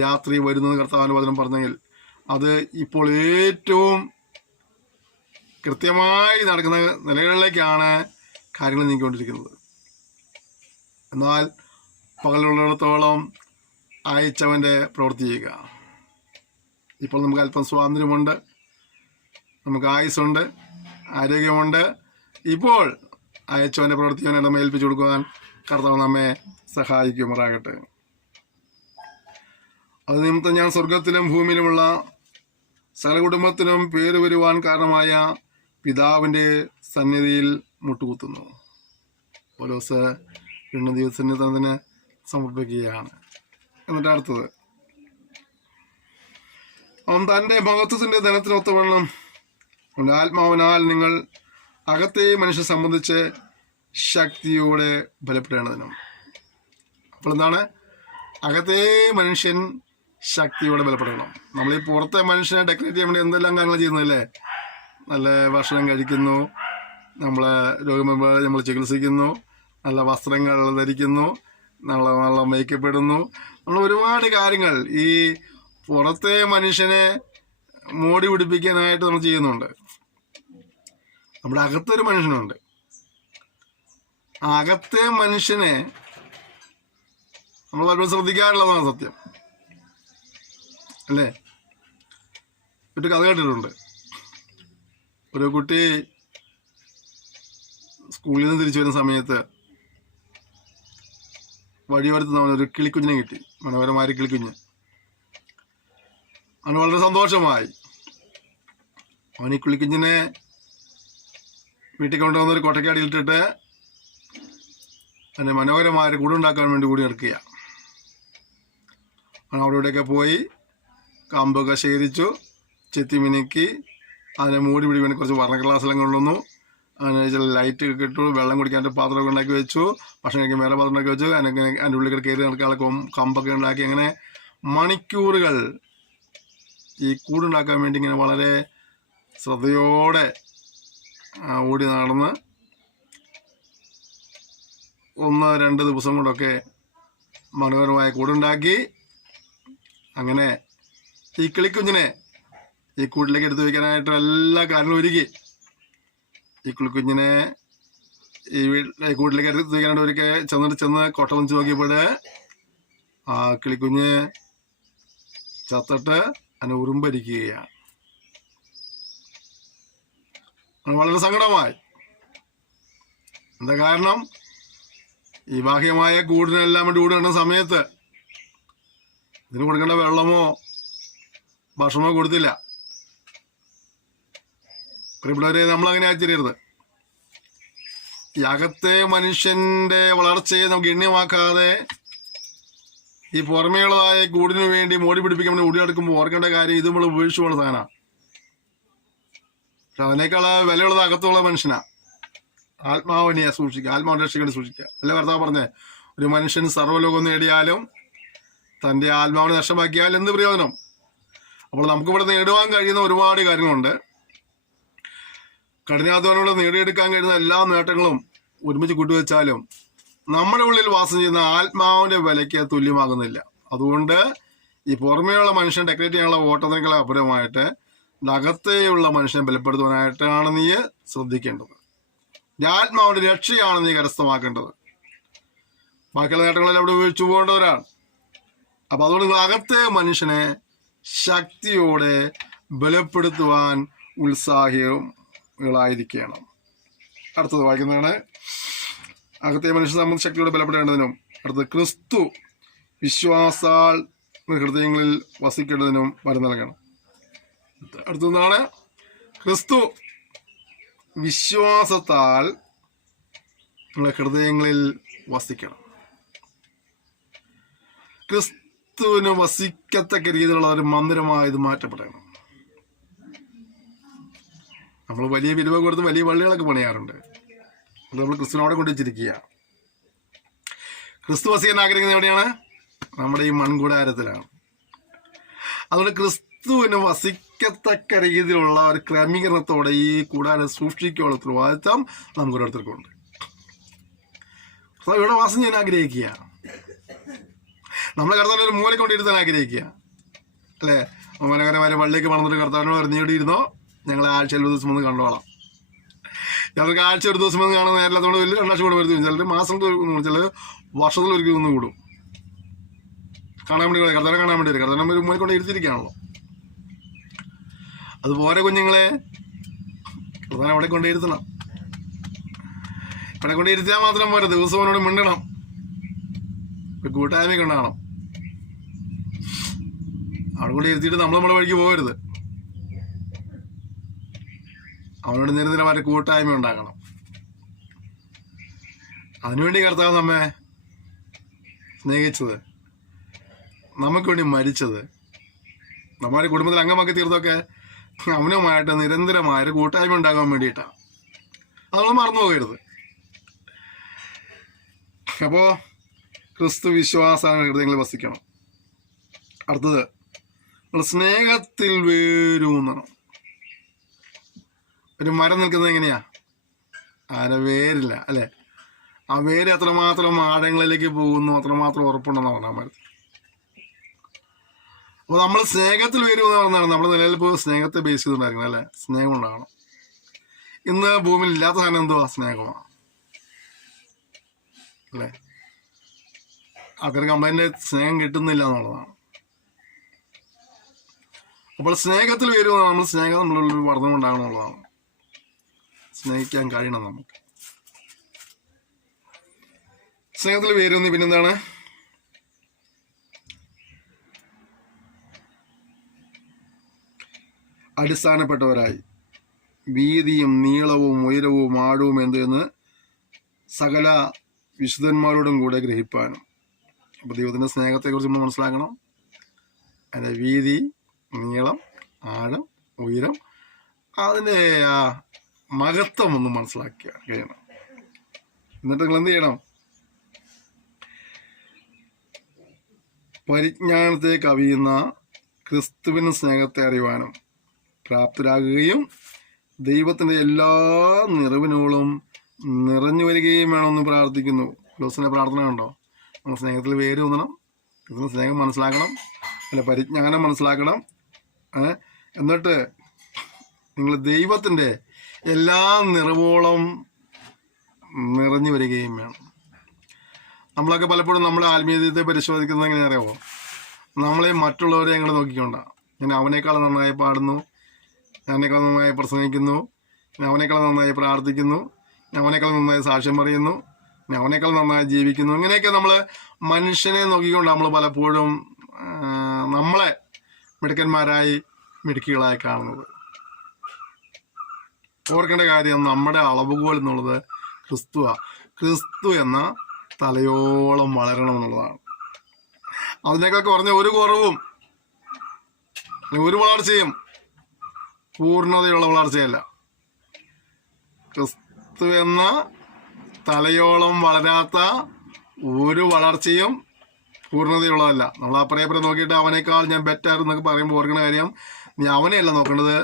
രാത്രി വരുന്നത് കർത്താവിൻ്റെ വചനം പറഞ്ഞെങ്കിൽ അത് ഇപ്പോൾ ഏറ്റവും കൃത്യമായി നടക്കുന്ന നിലകളിലേക്കാണ് കാര്യങ്ങൾ നീങ്ങിക്കൊണ്ടിരിക്കുന്നത്. എന്നാൽ പകലുള്ളിടത്തോളം അയച്ചവൻ്റെ പ്രവൃത്തി ചെയ്യുക. ഇപ്പോൾ നമുക്ക് അല്പം സ്വാതന്ത്ര്യമുണ്ട്, നമുക്ക് ആയുസ്സുണ്ട്, ആരോഗ്യമുണ്ട്. ഇപ്പോൾ അയച്ചവൻ്റെ പ്രവൃത്തിയെ നമ്മെ ഏൽപ്പിച്ചു കൊടുക്കുവാൻ കർത്താവ് നമ്മെ സഹായിക്കുമാറാകട്ടെ. അത് നിമിത്തം ഞാൻ സ്വർഗത്തിലും ഭൂമിയിലുമുള്ള സകല കുടുംബത്തിനും പേര് വരുവാൻ കാരണമായ പിതാവിൻ്റെ സന്നിധിയിൽ മുട്ടുകുത്തുന്നു. പൗലോസ് വീണ്ടും ദൈവസന്നിധിയിൽ സമർപ്പിക്കുകയാണ്. എന്നിട്ട് അടുത്തത്, അവൻ തൻ്റെ മഹത്വത്തിൻ്റെ ധനത്തിനൊത്തവണ്ണം അവൻ്റെ ആത്മാവിനാൽ നിങ്ങൾ അകത്തെ മനുഷ്യനെ സംബന്ധിച്ച് ശക്തിയോടെ ബലപ്പെടേണ്ടതിനും. അപ്പോൾ എന്താണ്? അകത്തെ മനുഷ്യൻ ശക്തിയോടെ ബലപ്പെടണം. നമ്മൾ ഈ പുറത്തെ മനുഷ്യനെ ഡെക്കറേറ്റ് ചെയ്യാൻ വേണ്ടി എന്തെല്ലാം കാര്യങ്ങൾ ചെയ്യുന്നതല്ലേ? നല്ല ഭക്ഷണം കഴിക്കുന്നു, നമ്മളെ രോഗം നമ്മൾ ചികിത്സിക്കുന്നു, നല്ല വസ്ത്രങ്ങൾ ധരിക്കുന്നു, നല്ല മേക്കപ്പ് ഇടുന്നു. നമ്മൾ ഒരുപാട് കാര്യങ്ങൾ ഈ പുറത്തെ മനുഷ്യനെ മോടി പിടിപ്പിക്കാനായിട്ട് നമ്മൾ ചെയ്യുന്നുണ്ട്. നമ്മുടെ അകത്തൊരു മനുഷ്യനുണ്ട്. അകത്തെ മനുഷ്യനെ നമ്മൾ പലപ്പോഴും ശ്രദ്ധിക്കാറുള്ളതാണ് സത്യം അല്ലേ? ഒരു കഥ കേട്ടിട്ടുണ്ട്. ഒരു കുട്ടി സ്കൂളിൽ നിന്ന് തിരിച്ചു വരുന്ന സമയത്ത് വഴിയോരത്ത് ഒരു കിളിക്കുഞ്ഞിനെ കിട്ടി. മനോഹരമായ കിളിക്കുഞ്ഞ്. അവന് വളരെ സന്തോഷമായി. അവൻ ഈ കിളിക്കുഞ്ഞിനെ വീട്ടിൽ കൊണ്ടുവന്നൊരു കൊട്ടയ്ക്കടിയിലിട്ടിട്ട് അതിന് മനോഹരമായ കൂടുണ്ടാക്കാൻ വേണ്ടി കൂടി ഇറക്കുക. അവൻ അവിടെ ഇവിടെയൊക്കെ പോയി കമ്പൊക്കെ ശേഖരിച്ചു, ചെത്തി മിനുക്കി അതിനെ മൂടി പിടിക്കാൻ കുറച്ച് വർണ്ണക്കടലാസെല്ലാം കൊണ്ടുവന്നു. അതിന് ചില ലൈറ്റ് കിട്ടു, വെള്ളം കുടിക്കാനായിട്ട് പാത്രമൊക്കെ ഉണ്ടാക്കി വെച്ചു, ഭക്ഷണം കഴിക്കാൻ വേറെ പാത്രം ഉണ്ടാക്കി വെച്ചു. അതിൻ്റെ ഉള്ളിൽ കയറി നടക്കാനുള്ള കമ്പൊക്കെ ഉണ്ടാക്കി അങ്ങനെ മണിക്കൂറുകൾ ഈ കൂടുണ്ടാക്കാൻ വേണ്ടി ഇങ്ങനെ വളരെ ശ്രദ്ധയോടെ ഓടി നടന്ന് 1-2 ദിവസം കൊണ്ടൊക്കെ മനോഹരമായ കൂടുണ്ടാക്കി. അങ്ങനെ ഈ കിളിക്കുഞ്ഞിനെ ഈ കൂട്ടിലേക്ക് എടുത്തു വയ്ക്കാനായിട്ട് എല്ലാ കാര്യങ്ങളും ഒരുക്കി. ഈ കിളിക്കുഞ്ഞിനെ ഈ കൂട്ടിലേക്ക് എടുത്തു വയ്ക്കാനായിട്ട് ഒരിക്കൽ ചെന്ന് കൊട്ട വന്നിച്ച് നോക്കിയപ്പോൾ ആ കിളിക്കുഞ്ഞ് ചത്തിട്ട് അതിനെ ഉറുമ്പരിക്കുകയാണ്. വളരെ സങ്കടമായി. എന്താ കാരണം? ഈ ബാഹ്യമായ കൂടിനെല്ലാം വേണ്ടി കൂടി നടന്ന സമയത്ത് ഇതിന് കൊടുക്കേണ്ട വെള്ളമോ ഭക്ഷണമോ കൊടുത്തില്ല. പ്രിയപ്പെട്ടവരെ, നമ്മളങ്ങനെ ആചരിയരുത്. ഈ അകത്തെ മനുഷ്യന്റെ വളർച്ചയെ നമുക്ക് ഗണ്യമാക്കാതെ ഈ പുറമേയുള്ളതായ കൂടിനു വേണ്ടി മോടി പിടിപ്പിക്കാൻ വേണ്ടി ഓടിയെടുക്കുമ്പോൾ ഓർക്കേണ്ട കാര്യം ഇത് നമ്മൾ ഉപേക്ഷിച്ചു പോകുന്ന സാധനമാണ്. പക്ഷെ അതിനേക്കാൾ വിലയുള്ളത് അകത്തുള്ള മനുഷ്യനാ. ആത്മാവിനെ സൂക്ഷിക്കുക, ആത്മാവിനെ രക്ഷിക്കേണ്ടി സൂക്ഷിക്കുക. അല്ലെ കർത്താവ് പറഞ്ഞേ, ഒരു മനുഷ്യൻ സർവ്വലോകം നേടിയാലും തൻ്റെ ആത്മാവിനെ നഷ്ടമാക്കിയാൽ എന്ത് പ്രയോജനം? അപ്പോൾ നമുക്കിവിടെ നേടുവാൻ കഴിയുന്ന ഒരുപാട് കാര്യങ്ങളുണ്ട്. കഠിനാധ്വാനങ്ങളെ നേടിയെടുക്കാൻ കഴിയുന്ന എല്ലാ നേട്ടങ്ങളും ഒരുമിച്ച് കൂട്ടിവെച്ചാലും നമ്മുടെ ഉള്ളിൽ വാസം ചെയ്യുന്ന ആത്മാവിന്റെ വിലയ്ക്ക് തുല്യമാകുന്നില്ല. അതുകൊണ്ട് ഈ പുറമേയുള്ള മനുഷ്യൻ ഡെക്കറേറ്റ് ചെയ്യാനുള്ള ഓട്ടത്തിനേക്കാൾ അപരമായിട്ട് അകത്തെയുള്ള മനുഷ്യനെ ബലപ്പെടുത്തുവാനായിട്ടാണ് നീ ശ്രദ്ധിക്കേണ്ടത്. ആത്മാവിന്റെ രക്ഷയാണ് നീ കരസ്ഥമാക്കേണ്ടത്. ബാക്കിയുള്ള നേട്ടങ്ങളെല്ലാം അവിടെ ഉപയോഗിച്ചു പോകേണ്ടവരാണ്. അപ്പൊ അതുകൊണ്ട് നിങ്ങൾ അകത്തെ മനുഷ്യനെ ശക്തിയോടെ ബലപ്പെടുത്തുവാൻ കളായിരിക്കണം. അടുത്തത് വായിക്കുന്നതാണ് അകത്തെ മനുഷ്യ സംബന്ധ ശക്തിയോടെ ബലപ്പെടേണ്ടതിനും അടുത്തത് ക്രിസ്തു വിശ്വാസാൽ ഹൃദയങ്ങളിൽ വസിക്കേണ്ടതിനും വരം നൽകണം. അടുത്തതാണ് ക്രിസ്തു വിശ്വാസത്താൽ നിങ്ങളുടെ ഹൃദയങ്ങളിൽ വസിക്കണം. ക്രിസ്തുവിന് വസിക്കത്തക്ക രീതിയിലുള്ള ഒരു മന്ദിരമായി ഇത് മാറ്റപ്പെടണം. നമ്മൾ വലിയ വിലുവ കൊടുത്ത് വലിയ പള്ളികളൊക്കെ പണിയാറുണ്ട്. അത് നമ്മൾ ക്രിസ്തുവിനോടെ കൊണ്ടുവച്ചിരിക്കുക. ക്രിസ്തു വസിക്കാൻ ആഗ്രഹിക്കുന്നത് എവിടെയാണ്? നമ്മുടെ ഈ മൺകൂടാരത്തിലാണ്. അതുകൊണ്ട് ക്രിസ്തുവിന് വസിക്കത്തക്ക രീതിയിലുള്ള ഒരു ക്രമീകരണത്തോടെ ഈ കൂടാരം സൂക്ഷിക്കാനുള്ള ഉത്തരവാദിത്തം നമുക്ക് ഓരോരുത്തർക്കുണ്ട്. ഇവിടെ വാസം ചെയ്യാൻ ആഗ്രഹിക്കുക, നമ്മളെ കർത്താവിനെ ഒരു മൂല കൊണ്ടിരുത്താൻ ആഗ്രഹിക്കുക അല്ലേ? മനോഹരമായ പള്ളിക്ക് വളർന്നിട്ട് കർത്താവിനോട് പറഞ്ഞിരുന്നോ ഞങ്ങൾ ആഴ്ചയിൽ ഒരു ദിവസം ഒന്ന് കണ്ടോളാം. ചിലർക്ക് ആഴ്ച ഒരു ദിവസം ഒന്ന് കാണാൻ നേരത്തോട് വലിയ രണ്ടാഴ്ച കൂടെ വരുത്തും, ചിലർ മാസം ചിലർ വർഷത്തിൽ ഒരിക്കലും ഒന്ന് കൂടും. കാണാൻ വേണ്ടി കർത്താവിനെ കാണാൻ വേണ്ടി വരും. കർത്താവിനെ ഒരു മൂല കൊണ്ട് ഇരുത്തിരിക്കുകയാണല്ലോ. അതുപോലെ കുഞ്ഞുങ്ങളെ കർത്താവിനെ അവിടെ കൊണ്ടിരുത്തണം. ഇവിടെ കൊണ്ടിരുത്തിയാൽ മാത്രം പോരാ, ദിവസം അവനോട് മിണ്ടണം, ഒരു കൂട്ടായ്മ ഉണ്ടാകണം. അവിടെ കൊണ്ട് ഇരുത്തിയിട്ട് നമ്മളെ വഴിക്ക് പോകരുത്. അവനോട് നിരന്തരമായിട്ട് കൂട്ടായ്മ ഉണ്ടാകണം. അതിനുവേണ്ടി കർത്താവ് നമ്മെ സ്നേഹിച്ചത്, നമുക്ക് വേണ്ടി മരിച്ചത്, നമ്മുടെ കുടുംബത്തിൽ അംഗമാക്കി തീർന്നതൊക്കെ അവനുമായിട്ട് നിരന്തരമായൊരു കൂട്ടായ്മ ഉണ്ടാകാൻ വേണ്ടിയിട്ടാണ്. അത് നമ്മൾ മറന്നു പോകരുത്. അപ്പോൾ ക്രിസ്തു വിശ്വാസമാണ് ഹൃദയങ്ങളിൽ വസിക്കണം. അടുത്തത് നമ്മൾ സ്നേഹത്തിൽ വേരൂന്നണം. ഒരു മരം നിൽക്കുന്നത് എങ്ങനെയാ? വേരില്ല അല്ലേ? ആ വേര് അത്രമാത്രം ആഴങ്ങളിലേക്ക് പോകുന്നു, അത്രമാത്രം ഉറപ്പുണ്ടെന്ന് പറഞ്ഞാൽ മരത്തിൽ. അപ്പോൾ നമ്മൾ സ്നേഹത്തിൽ വേരുമെന്ന് പറഞ്ഞാണ് നമ്മുടെ നിലനിൽപ്പ് സ്നേഹത്തെ ബേസ് ചെയ്തുണ്ടായിരിക്കണം അല്ലേ? സ്നേഹം ഉണ്ടാകണം. ഇന്ന് ഭൂമിയിൽ ഇല്ലാത്ത സാധനം എന്തുവാ? സ്നേഹമാണ് അല്ലേ? ആൾക്കാർക്ക് അമ്മേൻ്റെ സ്നേഹം കിട്ടുന്നില്ല എന്നുള്ളതാണ്. അപ്പോൾ സ്നേഹത്തിൽ വരുമെന്ന് നമ്മൾ സ്നേഹം നമ്മളുള്ളൊരു വർദ്ധനം ഉണ്ടാകണം എന്നുള്ളതാണ്. സ്നേഹിക്കാൻ കഴിയണം നമുക്ക്. സ്നേഹത്തിൽ വരുമെന്ന് പിന്നെന്താണ്? അടിസ്ഥാനപ്പെട്ടവരായി വീതിയും നീളവും ഉയരവും ആഴവും എന്തെന്ന് സകല വിശുദ്ധന്മാരോടും കൂടെ ഗ്രഹിപ്പാനും. അപ്പോൾ ദൈവത്തിൻ്റെ സ്നേഹത്തെക്കുറിച്ച് നമ്മൾ മനസ്സിലാക്കണം. അതിൻ്റെ വീതി, നീളം, ആഴം, ഉയരം, അതിൻ്റെ ആ മഹത്വം ഒന്ന് മനസ്സിലാക്കുക കഴിയണം. എന്നിട്ട് നിങ്ങൾ എന്ത് ചെയ്യണം? പരിജ്ഞാനത്തെ കവിയുന്ന ക്രിസ്തുവിന് സ്നേഹത്തെ അറിയുവാനും പ്രാപ്തരാകുകയും ദൈവത്തിൻ്റെ എല്ലാ നിറവിനോളും നിറഞ്ഞു വരികയും വേണമെന്ന് പ്രാർത്ഥിക്കുന്നു. ക്ലോസിൻ്റെ പ്രാർത്ഥന കണ്ടോ? നമ്മൾ സ്നേഹത്തിൽ വേര് ഊന്നണം, ഇതിന് സ്നേഹം മനസ്സിലാക്കണം, അല്ല പരിജ്ഞാനം മനസ്സിലാക്കണം. എന്നിട്ട് നിങ്ങൾ ദൈവത്തിൻ്റെ എല്ലാ നിറവോളം നിറഞ്ഞു വരികയും വേണം. നമ്മളൊക്കെ പലപ്പോഴും നമ്മുടെ ആത്മീയതയെ പരിശോധിക്കുന്നത് എങ്ങനെ അറിയാമോ? നമ്മളെ മറ്റുള്ളവരെ ഞങ്ങൾ നോക്കിക്കൊണ്ടാണ്. ഞാൻ അവനേക്കാൾ നന്നായി പാടുന്നു, ഞാനേക്കാൾ നന്നായി പ്രസംഗിക്കുന്നു, ഞാൻ അവനേക്കാൾ നന്നായി പ്രാർത്ഥിക്കുന്നു, ഞാൻ അവനേക്കാൾ നന്നായി സാക്ഷ്യം പറയുന്നു, ഞാൻ അവനേക്കാൾ നന്നായി ജീവിക്കുന്നു. ഇങ്ങനെയൊക്കെ നമ്മൾ മനുഷ്യനെ നോക്കിക്കൊണ്ട് നമ്മൾ പലപ്പോഴും നമ്മളെ മിടുക്കന്മാരായി മിടുക്കികളായി കാണുന്നത്. ഓർക്കേണ്ട കാര്യം നമ്മുടെ അളവുകോൽ എന്നുള്ളത് ക്രിസ്തുവാണ്. ക്രിസ്തു എന്ന തലയോളം വളരണം എന്നുള്ളതാണ്. അതിനേക്കാൾ കുറഞ്ഞ ഒരു കുറവും ഒരു വളർച്ചയും പൂർണ്ണതയുള്ള വളർച്ചയല്ല. ക്രിസ്തു എന്ന തലയോളം വളരാത്ത ഒരു വളർച്ചയും പൂർണ്ണതയുള്ളതല്ല. നമ്മൾ അപ്പുറം നോക്കിയിട്ട് അവനേക്കാൾ ഞാൻ ബെറ്റർ എന്നൊക്കെ പറയുമ്പോൾ ഓർക്കുന്ന കാര്യം, നീ അവനെയല്ല നോക്കേണ്ടത്.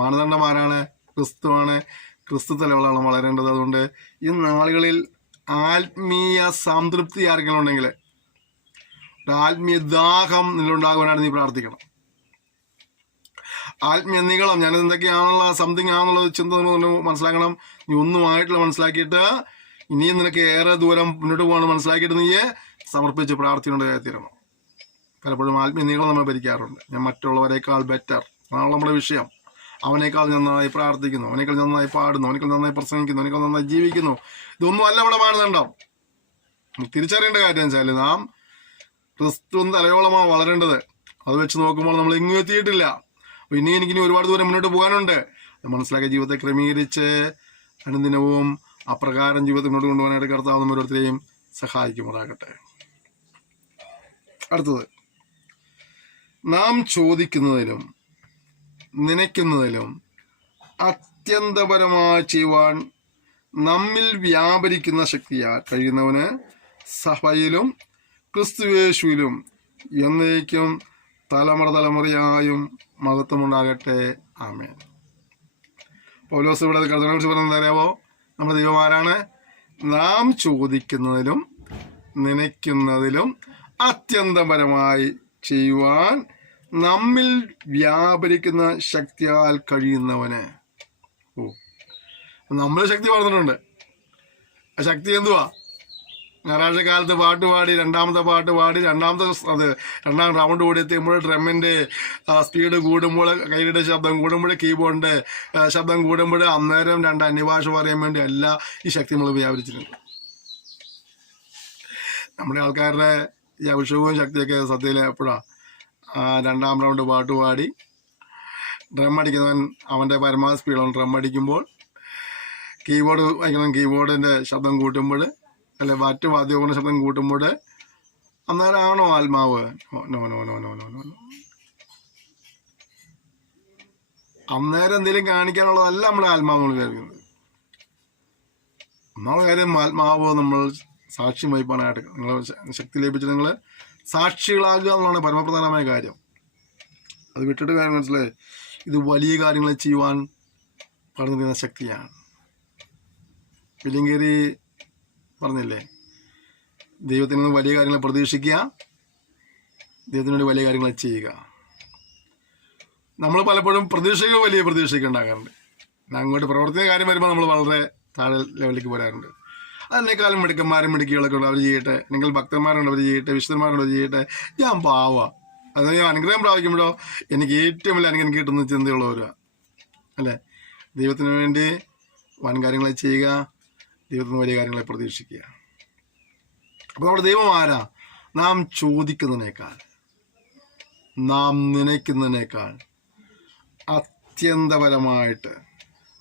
മാനദണ്ഡം ആരാണ്? ക്രിസ്തുവാണ്. ക്രിസ്തു തലയോളാണ് വളരേണ്ടത്. അതുകൊണ്ട് ഈ നാളുകളിൽ ആത്മീയ സംതൃപ്തി ആർക്കെങ്കിലും ഉണ്ടെങ്കിൽ, ഒരു ആത്മീയ ദാഹം നിന്നുണ്ടാകുവാനായിട്ട് നീ പ്രാർത്ഥിക്കണം. ആത്മീയ നീളം, ഞാനത് എന്തൊക്കെയാണുള്ള സംതിങ് ആണെന്നുള്ളത് ചിന്ത മനസ്സിലാക്കണം. നീ ഒന്നുമായിട്ടുള്ള മനസ്സിലാക്കിയിട്ട് ഇനിയും നിനക്ക് ഏറെ ദൂരം മുന്നോട്ട് പോകാൻ മനസ്സിലാക്കിയിട്ട് നീ സമർപ്പിച്ച് പ്രാർത്ഥനയുടെ തീരണം. പലപ്പോഴും ആത്മീയ നീളം നമ്മൾ ഭരിക്കാറുണ്ട്. ഞാൻ മറ്റുള്ളവരെക്കാൾ ബെറ്റർ, അതാണ് നമ്മുടെ വിഷയം. അവനേക്കാൾ നന്നായി പ്രാർത്ഥിക്കുന്നു, അവനേക്കാൾ നന്നായി പാടുന്നു, അവനേക്കാൾ നന്നായി പ്രസംഗിക്കുന്നു, അവനേക്കാൾ നന്നായി ജീവിക്കുന്നു. ഇതൊന്നും അല്ല നമ്മുടെ മാനദണ്ഡം. തിരിച്ചറിയേണ്ട കാര്യം വെച്ചാൽ നാം ക്രിസ്തു തലയോളമാണ് വളരേണ്ടത്. അത് വെച്ച് നോക്കുമ്പോൾ നമ്മൾ എങ്ങും എത്തിയിട്ടില്ല. പിന്നെ എനിക്കിനി ഒരുപാട് ദൂരം മുന്നോട്ട് പോകാനുണ്ട്. മനസ്സിലാക്കിയ ജീവിതത്തെ ക്രമീകരിച്ച് അനുദിനവും അപ്രകാരം ജീവിതത്തെ മുന്നോട്ട് കൊണ്ടുപോകാനായിട്ട് കർത്താവ് നമ്മൾ ഓരോരുത്തരെയും സഹായിക്കുമാറാകട്ടെ. അടുത്തത്, നാം ചോദിക്കുന്നതിലും നനയ്ക്കുന്നതിലും അത്യന്തപരമായി ചെയ്യുവാൻ നമ്മിൽ വ്യാപരിക്കുന്ന ശക്തിയാൽ കഴിയുന്നവന് സഭയിലും ക്രിസ്തുയേശുവിലും എന്നേക്കും തലമുറയായും മഹത്വമുണ്ടാകട്ടെ. ആമേൻ. പൗലോസ് ഇവിടെ കർത്താവിനെക്കുറിച്ച് പറയുന്നത് അറിയാവോ? നമ്മുടെ ദൈവം ആരാണ്? നാം ചോദിക്കുന്നതിലും നനയ്ക്കുന്നതിലും അത്യന്തപരമായി ചെയ്യുവാൻ നമ്മിൽ വ്യാപരിക്കുന്ന ശക്തിയാൽ കഴിയുന്നവന്. നമ്മൾ ശക്തി വളർന്നിട്ടുണ്ട്. ആ ശക്തി എന്തുവാ? ഞായറാഴ്ച കാലത്ത് പാട്ടുപാടി, രണ്ടാമത്തെ പാട്ട് പാടി, രണ്ടാം റൗണ്ട് കൂടി എത്തിയുമ്പോൾ ഡ്രമ്മിൻ്റെ സ്പീഡ് കൂടുമ്പോൾ, കൈയുടെ ശബ്ദം കൂടുമ്പോൾ, കീബോർഡിൻ്റെ ശബ്ദം കൂടുമ്പോൾ അന്നേരം രണ്ട് അന്യഭാഷ പറയാൻ വേണ്ടി എല്ലാ ഈ ശക്തി നമ്മൾ വ്യാപരിച്ചിട്ടുണ്ട്. നമ്മുടെ ആൾക്കാരുടെ ഈ അഭിഷേകവും ശക്തിയൊക്കെ സത്യത്തിൽ എപ്പോഴാണ്? രണ്ടാം റൗണ്ട് പാട്ടുപാടി ഡ്രം അടിക്കുന്നവൻ അവൻ്റെ പരമാവധി സ്പീഡാണ് ഡ്രം അടിക്കുമ്പോൾ, കീബോർഡ് വായിക്കണം, കീബോർഡിൻ്റെ ശബ്ദം കൂട്ടുമ്പോൾ, അല്ലെ മറ്റു വാദ്യോപകരണ ശബ്ദം കൂട്ടുമ്പോൾ അന്നേരമാണോ ആത്മാവ്? No no no no no no അന്നേരം എന്തെങ്കിലും കാണിക്കാനുള്ളതല്ല നമ്മുടെ ആത്മാവ് നമ്മൾ കരുതുന്നത്. ഒന്നാമത് കാര്യം, ആത്മാവ് നമ്മൾ സാക്ഷ്യം വഹിപ്പാനായിട്ട് നിങ്ങൾ ശക്തി ലഭിച്ച് നിങ്ങൾ സാക്ഷികളാകുക എന്നുള്ളതാണ് പരമപ്രധാനമായ കാര്യം. അത് വിട്ടിട്ട് കാര്യം മനസ്സിലായി, ഇത് വലിയ കാര്യങ്ങൾ ചെയ്യുവാൻ പറഞ്ഞിരിക്കുന്ന ശക്തിയാണ്. വില്യങ്കേരി പറഞ്ഞില്ലേ, ദൈവത്തിൽ നിന്ന് വലിയ കാര്യങ്ങൾ പ്രതീക്ഷിക്കുക, ദൈവത്തിന് വേണ്ടി വലിയ കാര്യങ്ങൾ ചെയ്യുക. നമ്മൾ പലപ്പോഴും വലിയ പ്രതീക്ഷയൊക്കെ ഉണ്ടാകാറുണ്ട്. അങ്ങോട്ട് പ്രവർത്തിക്കുന്ന കാര്യം വരുമ്പോൾ നമ്മൾ വളരെ താഴെ ലെവലിലേക്ക് വരാറുണ്ട്. അതിനേക്കാളും മിടുക്കന്മാരും മിടുക്കികളൊക്കെ ഉണ്ട്, അവർ ചെയ്യട്ടെ. നിങ്ങൾ ഭക്തന്മാരുണ്ട്, അവർ ചെയ്യട്ടെ. വിശുദ്ധന്മാരുണ്ട്, അവർ ചെയ്യട്ടെ. ഞാൻ പാവ. അത് ഞാൻ അനുഗ്രഹം പ്രാപിക്കുമ്പോഴോ എനിക്ക് ഏറ്റവും വലിയ അനുഗ്രഹം കിട്ടുന്ന ചിന്തയുള്ളവരാ, അല്ലേ? ദൈവത്തിന് വേണ്ടി വൻ കാര്യങ്ങളെ ചെയ്യുക, ദൈവത്തിന് വലിയ കാര്യങ്ങളെ പ്രതീക്ഷിക്കുക. അപ്പോൾ നമ്മുടെ ദൈവം ആരാ? നാം ചോദിക്കുന്നതിനേക്കാൾ, നാം നനയ്ക്കുന്നതിനേക്കാൾ അത്യന്തപരമായിട്ട്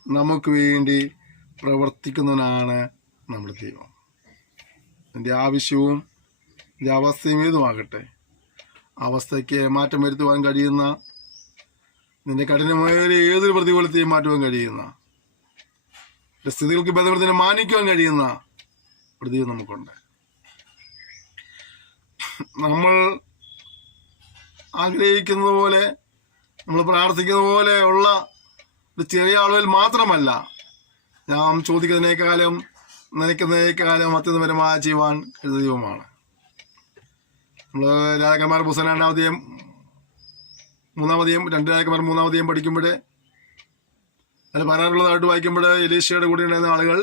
നമുക്ക് വേണ്ടി പ്രവർത്തിക്കുന്നവനാണ് നമ്മുടെ ദൈവം. എൻ്റെ ആവശ്യവും എൻ്റെ അവസ്ഥയും ഏതുമാകട്ടെ, അവസ്ഥയ്ക്ക് മാറ്റം വരുത്തുവാൻ കഴിയുന്ന, നിന്റെ കഠിനമായ ഏതൊരു പ്രതികൂലത്തെയും മാറ്റുവാൻ കഴിയുന്ന, സ്ഥിതികൾക്ക് ബന്ധപ്പെടുന്നതിനെ മാനിക്കുവാൻ കഴിയുന്ന ഒരു ദൈവം നമുക്കുണ്ട്. നമ്മൾ ആഗ്രഹിക്കുന്നത് പോലെ, നമ്മൾ പ്രാർത്ഥിക്കുന്ന പോലെ ഉള്ള ഒരു ചെറിയ അളവിൽ മാത്രമല്ല, നാം ചോദിക്കുന്നതിനേക്കാളും നനയ്ക്കുന്നതിനേക്കാളും അത്യന്തപരമായി ചെയ്യുവാൻ കഴിയുന്ന ദൈവമാണ്. നമ്മൾ രാജാക്കന്മാർ പുസ്തകം 2-ാമധ്യായം 3-ാമധ്യായം 2 രാജാക്കന്മാർ 3-ാമധ്യായം പഠിക്കുമ്പോൾ അതിൽ പറയാറുള്ളതായിട്ട് വായിക്കുമ്പോൾ, എലീശയുടെ കൂടെ ഉണ്ടായിരുന്ന ആളുകൾ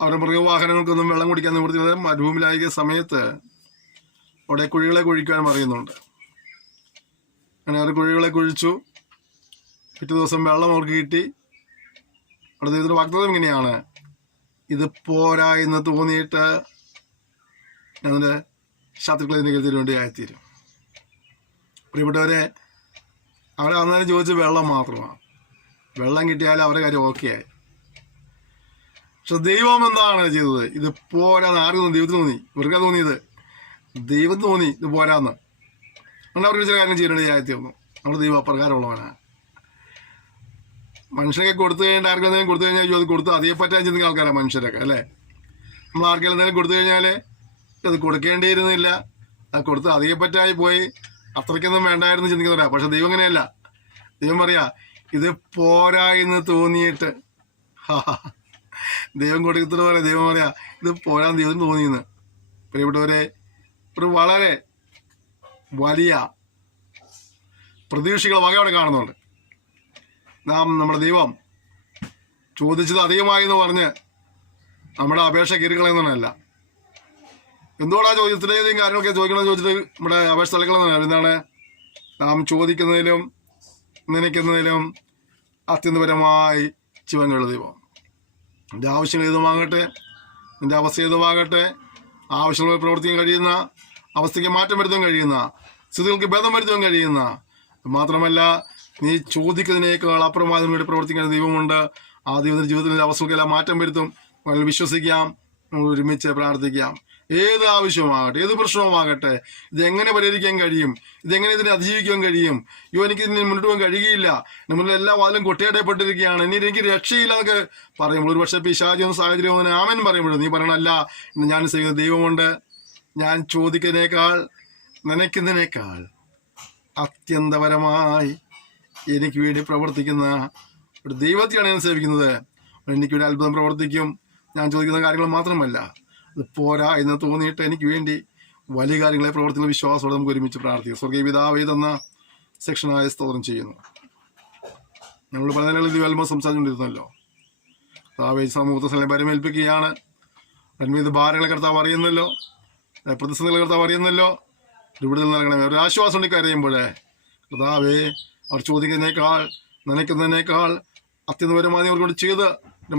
അവരുടെ മൃഗവാഹനങ്ങൾക്കൊന്നും വെള്ളം കുടിക്കാൻ നിവൃത്തിയില്ലാതെ മരുഭൂമിയിലായ സമയത്ത് അവിടെ കുഴികളെ കുഴിക്കാൻ പറയുന്നുണ്ട്. അങ്ങനെ അവർ കുഴികളെ കുഴിച്ചു. പിറ്റേ ദിവസം വെള്ളം അവർക്ക് കിട്ടി. അവിടെ ദൈവത്തിന്റെ വാഗ്ദത്തം ഇങ്ങനെയാണ്, ഇത് പോരാ എന്ന് തോന്നിയിട്ട് ഞങ്ങളുടെ ശത്രുക്കളെ ഇതിൻ്റെ കരുത്തിന് വേണ്ടി ആയിത്തീരും. പ്രിയപ്പെട്ടവരെ, അവിടെ അന്നേരം ചോദിച്ച് വെള്ളം മാത്രമാണ്. വെള്ളം കിട്ടിയാൽ അവരുടെ കാര്യം ഓക്കെ ആയി. പക്ഷെ ദൈവം എന്താണ് ചെയ്തത്? ഇത് പോരാന്ന് ആർക്കും ദൈവത്തിന് തോന്നി, ഇവർക്ക് തോന്നിയത് ദൈവത്തിന് തോന്നി ഇത് പോരാന്ന്. അതുകൊണ്ട് അവർക്ക് ചില കാര്യം ചെയ്യേണ്ടത് ആയിത്തീർന്നു. നമ്മുടെ ദൈവം അപ്രകാരമുള്ളവനാണ്. മനുഷ്യരൊക്കെ കൊടുത്തു കഴിഞ്ഞാൽ ആർക്കും എന്തെങ്കിലും കൊടുത്തു കഴിഞ്ഞാൽ അത് കൊടുത്ത് അതേ പറ്റാൻ ചിന്തിക്കുന്ന ആൾക്കാരാണ് മനുഷ്യരൊക്കെ, അല്ലേ? നമ്മൾ ആർക്കെങ്കിലും എന്തെങ്കിലും കൊടുത്തു കഴിഞ്ഞാൽ അത് കൊടുക്കേണ്ടിയിരുന്നില്ല, അത് കൊടുത്ത് അതേ പറ്റായി പോയി, അത്രയ്ക്കൊന്നും വേണ്ടായിരുന്നു ചിന്തിക്കുന്നവരാ. പക്ഷെ ദൈവം അങ്ങനെയല്ല. ദൈവം പറയാ, ഇത് പോരാ എന്ന് തോന്നിയിട്ട് ദൈവം കൊടുത്തിട്ട് പറയാം. ദൈവം പറയാ, ഇത് പോരാന്ന് ദൈവത്തിന് തോന്നിയെന്ന്. പ്രിയപ്പെട്ടവരെ, ഒരു വളരെ വലിയ പ്രതീക്ഷകൾ വക അവിടെ കാണുന്നുണ്ട്. നമ്മുടെ ദൈവം ചോദിച്ചത് അധികമായി എന്ന് പറഞ്ഞ് നമ്മുടെ അപേക്ഷ കീറിക്കളയുന്നതല്ല. എന്തുകൊണ്ടാ ഇത്രയധികം കാര്യങ്ങളൊക്കെ ചോദിക്കണമെന്ന് ചോദിച്ചിട്ട് നമ്മുടെ അപേക്ഷ തള്ളിക്കളയുന്നതല്ല. എന്താണ്? നാം ചോദിക്കുന്നതിലും നിനക്കെന്നതിലും അത്യന്തപരമായി ജീവനുള്ള ദൈവം. നിന്റെ ആവശ്യങ്ങൾ ഏതുമാകട്ടെ, നിന്റെ അവസ്ഥ ഏതുമാകട്ടെ, ആവശ്യങ്ങൾ പ്രവർത്തിക്കാൻ കഴിയുന്ന, അവസ്ഥയ്ക്ക് മാറ്റം വരുത്താൻ കഴിയുന്ന, സ്ഥിതികൾക്ക് ഭേദം വരുത്താൻ കഴിയുന്ന, മാത്രമല്ല നീ ചോദിക്കുന്നതിനേക്കാൾ അപ്പുറമായി വേണ്ടി പ്രവർത്തിക്കുന്ന ദൈവമുണ്ട്. ആ ദൈവത്തിന്റെ ജീവിതത്തിൻ്റെ അവസ്ഥകൾക്കെല്ലാം മാറ്റം വരുത്തും. വിശ്വസിക്കാം, നമ്മൾ ഒരുമിച്ച് പ്രാർത്ഥിക്കാം. ഏത് ആവശ്യമാകട്ടെ, ഏത് പ്രശ്നവുമാകട്ടെ, ഇതെങ്ങനെ പരിഹരിക്കാൻ കഴിയും, ഇതെങ്ങനെ ഇതിനെ അതിജീവിക്കാൻ കഴിയും, എനിക്ക് ഇതിന് മുന്നോട്ട് പോകാൻ കഴിയുകയില്ല, മുന്നിൽ എല്ലാ വാതിലും കൊട്ടയടപ്പെട്ടിരിക്കുകയാണ്, ഇനി എനിക്ക് രക്ഷയില്ല എന്നൊക്കെ പറയുമ്പോൾ ഒരു പക്ഷേ പിശാചിയും സാഹചര്യവും ആമേൻ പറയുമ്പോഴും നീ പറയണല്ല, ഞാൻ ചെയ്യുന്ന ദൈവമുണ്ട്. ഞാൻ ചോദിക്കുന്നതിനേക്കാൾ നനയ്ക്കുന്നതിനേക്കാൾ അത്യന്തപരമായി എനിക്ക് വേണ്ടി പ്രവർത്തിക്കുന്ന ഒരു ദൈവത്തെയാണ് ഞാൻ സേവിക്കുന്നത്. എനിക്ക് വേണ്ടി അത്ഭുതം പ്രവർത്തിക്കും. ഞാൻ ചോദിക്കുന്ന കാര്യങ്ങൾ മാത്രമല്ല, അത് പോരാ എന്ന് തോന്നിയിട്ട് എനിക്ക് വേണ്ടി വലിയ കാര്യങ്ങളെ പ്രവർത്തിക്കുന്ന വിശ്വാസത്തോടെ നമുക്ക് ഒരുമിച്ച് പ്രാർത്ഥിക്കും. സ്വർഗീയ പിതാവേ തന്ന സെക്ഷനായ സ്തോത്രം ചെയ്യുന്നു. നമ്മൾ പറഞ്ഞ ദിവൽമ സംസാരിച്ചുകൊണ്ടിരുന്നല്ലോ. കർത്താവേ സമൂഹത്തെ സ്ഥലം പരിമേൽപ്പിക്കുകയാണ്. അന്വിത ഭാരങ്ങളെ കർത്താവ് അറിയുന്നല്ലോ, പ്രതിസന്ധികളെ കർത്താവ് അറിയുന്നല്ലോ. വിടുതൽ നൽകണമേ. ഒരു ആശ്വാസം ഉണ്ടെങ്കിൽ അറിയുമ്പോഴേ കർത്താവേ അവർ ചോദിക്കുന്നതിനേക്കാൾ നനയ്ക്കുന്നതിനേക്കാൾ അത്യന്തപരമായി അവർക്കൊണ്ട് ചെയ്ത്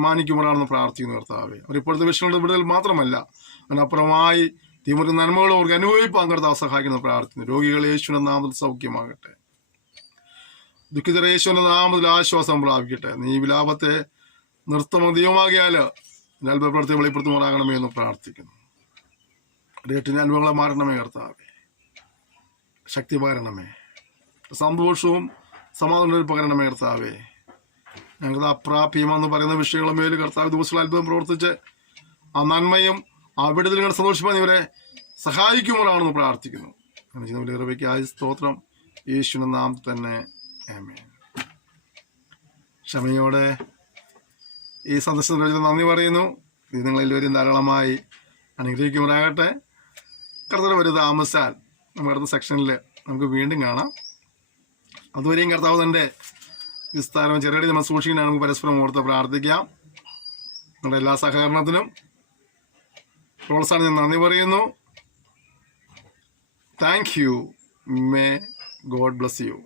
മാനിക്കുമ്പോഴാണെന്ന് പ്രാർത്ഥിക്കുന്നു കർത്താവേ. അവർ ഇപ്പോഴത്തെ വിഷയങ്ങളുടെ വിടുതൽ മാത്രമല്ല, അതിനപ്പുറമായി തീവ്ര നന്മകളും അവർക്ക് അനുഭവിപ്പാൻ കർത്താവ് സഹായിക്കുന്ന പ്രാർത്ഥിക്കുന്നു. രോഗികൾ യേശുവിന്റെ നാമത്തിൽ സൗഖ്യമാകട്ടെ. ദുഃഖിതർ യേശുവിന്റെ നാമത്തിൽ ആശ്വാസം പ്രാപിക്കട്ടെ. നീ വിലാപത്തെ നിർത്തമ ദൈവമാകിയാൽ അത്ഭുതപ്രവൃത്തി വെളിപ്പെടുത്തുമാറാകണമേ എന്ന് പ്രാർത്ഥിക്കുന്നു. ഡേറ്റിന്റെ അനുഭവങ്ങളെ മാറണമേ കർത്താവേ, ശക്തി പകരണമേ, സന്തോഷവും സമാധാനവും പകരണമേ കർത്താവേ. ഞങ്ങൾക്ക് അപ്രാപ്യമെന്ന് പറയുന്ന വിഷയങ്ങളുടെ മേൽ കർത്താവ് ദിവസങ്ങൾ അത്ഭുതം പ്രവർത്തിച്ച് ആ നന്മയും ആ വിടുതൽ നിങ്ങളുടെ സന്തോഷമായി ഇവരെ സഹായിക്കുമ്പോഴാണെന്ന് പ്രാർത്ഥിക്കുന്നു. ഇറവയ്ക്കായ സ്തോത്രം യേശുവിന്റെ നാമത്തിൽ തന്നെ ആമേൻ. ക്ഷമയോടെ ഈ സന്ദർശനത്തിന് നന്ദി പറയുന്നു. ഇത് നിങ്ങളെല്ലാവരും ധാരാളമായി അനുഗ്രഹിക്കുമ്പോഴാകട്ടെ. കർത്താവ് ഒരു താമസാൽ നമ്മുടെ അടുത്ത സെക്ഷനിൽ നമുക്ക് വീണ്ടും കാണാം. അതുവരെയും കർത്താവ് തൻ്റെ വിസ്താരം ചെറുകടി നമ്മൾ സൂക്ഷിക്കാനാണ്. നമുക്ക് പരസ്പരം ഓർത്ത് പ്രാർത്ഥിക്കാം. നിങ്ങളുടെ എല്ലാ സഹകരണത്തിനും പ്രോത്സാഹനം ഞാൻ നന്ദി പറയുന്നു. Thank you. May God bless you.